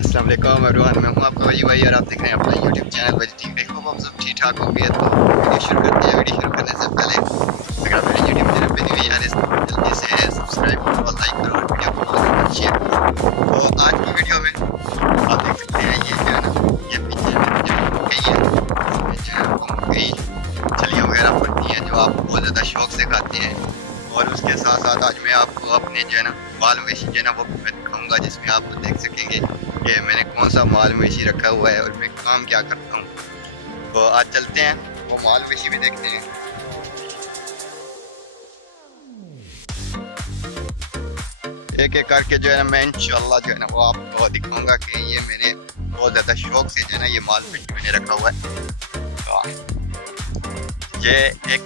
अस्सलाम वालेकुम एवरीवन, मैं हूं आपका वजी भाई और आप देख रहे हैं अपना यूट्यूब चैनल वजी टीवी। देखो आप सब ठीक ठाक होंगे तो वीडियो शुरू करते हैं। वीडियो शुरू करने से पहले अगर आप मेरे यूट्यूब चैनल पे नहीं यार जल्दी से सब्सक्राइब करो और लाइक करो और वीडियो को शेयर करो। तो आज की वीडियो में आप देख सकते हैं ये जो है ना, ये पीछे में जो गई है इसमें जो है गई छलियाँ वगैरह पड़ती हैं जो आप बहुत ज़्यादा शौक से खाते हैं। और उसके साथ साथ आज मैं आपको अपने जो है ना माल मवेशी जो है ना वो मैं दिखाऊँगा, जिसमें आप देख सकेंगे कि मैंने कौन सा माल मवेशी रखा हुआ है और मैं काम क्या करता हूँ। तो आज चलते हैं वो माल मवेशी भी देखते हैं। एक एक करके जो है ना मैं इंशाल्लाह जो है ना वो आपको दिखाऊंगा कि ये मैंने बहुत ज़्यादा शौक से जो है ना ये माल मवेशी मैंने रखा हुआ है। तो ये एक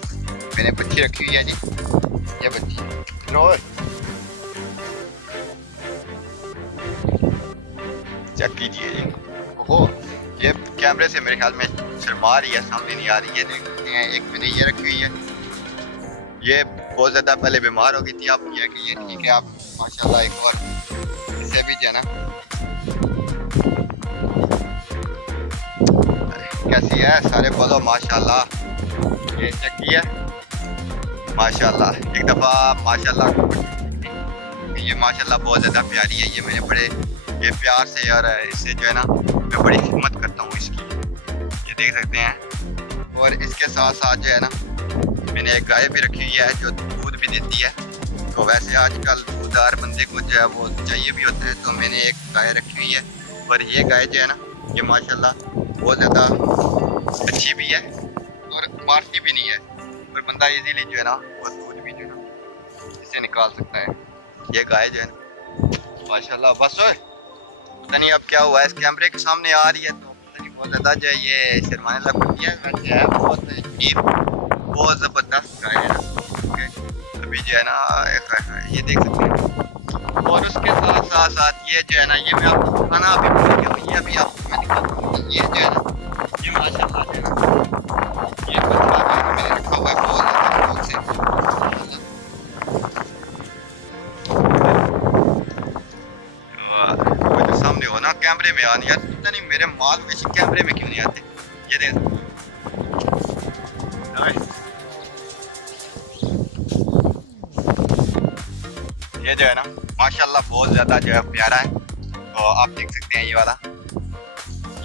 मैंने बच्ची रखी हुई है जी, ये बच्ची नो चेक कीजिए जी। ओहो, ये कैमरे से मेरे ख्याल में शर्मा रही है, सामने नहीं आ रही है। देखते हैं एक मैंने ये रखी हुई है, ये बहुत ज़्यादा पहले बीमार हो गई थी। आप ये कि ये ठीक है, आप माशाल्लाह एक और इसे भी जो है ना कैसी है सारे बोलो माशाल्लाह। ये चेक किया माशाल्लाह, एक दफ़ा माशाल्लाह, ये माशाल्लाह बहुत ज़्यादा प्यारी है। ये मैंने बड़े ये प्यार से और इससे जो है ना मैं बड़ी हिम्मत करता हूँ इसकी, ये देख सकते हैं। और इसके साथ साथ जो है ना मैंने एक गाय भी रखी हुई है जो दूध भी देती है। तो वैसे आजकल दूधदार बंदे को जो है वो चाहिए भी होता है, तो मैंने एक गाय रखी हुई है। और ये गाय जो है ना ये माशाल्लाह बहुत ज़्यादा अच्छी भी है और मारती भी नहीं है, और बंदा इजीली जो है ना वो दूध भी जो है ना इससे निकाल सकता है। ये गाय जो है ना माशाल्लाह, बस पता नहीं अब क्या हुआ है, इस कैमरे के सामने आ रही है तो पता नहीं बहुत ज़्यादा जो है ये शर्माने लग पड़ी है। वैसे है बहुत ज़बरदस्त गाय है ना। अभी जो है ना ये देख सकते हैं। और उसके साथ साथ ये जो है ना ये मैं आपको खाना अभी भूल गया हूँ, ये अभी आपको मैं दिखाता हूँ। ये जो है ना ये माशाल्लाह जो है ना ये बच्चा जो है ना मैंने रखा हुआ है बहुत ज़्यादा शौक से। वो जो सामने हो ना कैमरे में आने यार, पता नहीं मेरे माल मवेशी कैमरे में क्यों नहीं आते। ये देख ये जो है ना माशाल्लाह बहुत ज़्यादा जो है प्यारा है। तो आप देख सकते हैं ये वाला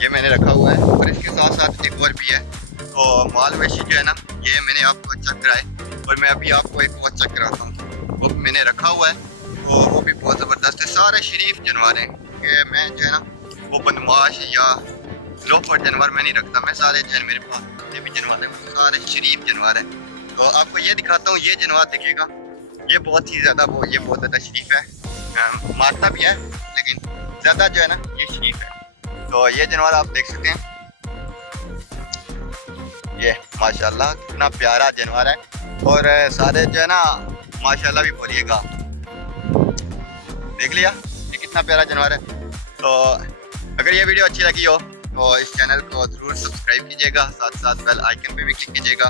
ये मैंने रखा हुआ है। और इसके साथ साथ एक और भी है। तो माल मवेशी जो है ना ये मैंने आपको चेक कराए और मैं अभी आपको एक और चेक कराता हूँ। वो भी मैंने रखा हुआ है, तो वो भी बहुत ज़बरदस्त है। सारे शरीफ जानवर हैं कि मैं जो है ना वो बदमाश या लोफर जानवर मैं नहीं रखता। मैं सारे जो है मेरे पास जितने भी जानवर हैं वो सारे शरीफ जानवर हैं। तो आपको ये दिखाता हूँ, ये जानवर दिखेगा ये बहुत ही ज़्यादा ये बहुत ज़्यादा शरीफ है, मारता भी है लेकिन ज़्यादा जो है ना ये शरीफ है। तो ये जानवर आप देख सकते हैं, ये माशाल्लाह कितना प्यारा जानवर है। और सारे जो है ना माशाल्लाह भी बोलिएगा, देख लिया ये कितना प्यारा जानवर है। तो अगर ये वीडियो अच्छी लगी हो तो इस चैनल को ज़रूर सब्सक्राइब कीजिएगा, साथ साथ बेल आइकन पे भी क्लिक कीजिएगा।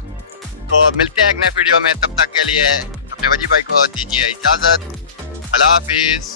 तो मिलते हैं एक नए वीडियो में, तब तक के लिए अपने वजी भाई को दीजिए इजाज़त। अल्लाह हाफिज़।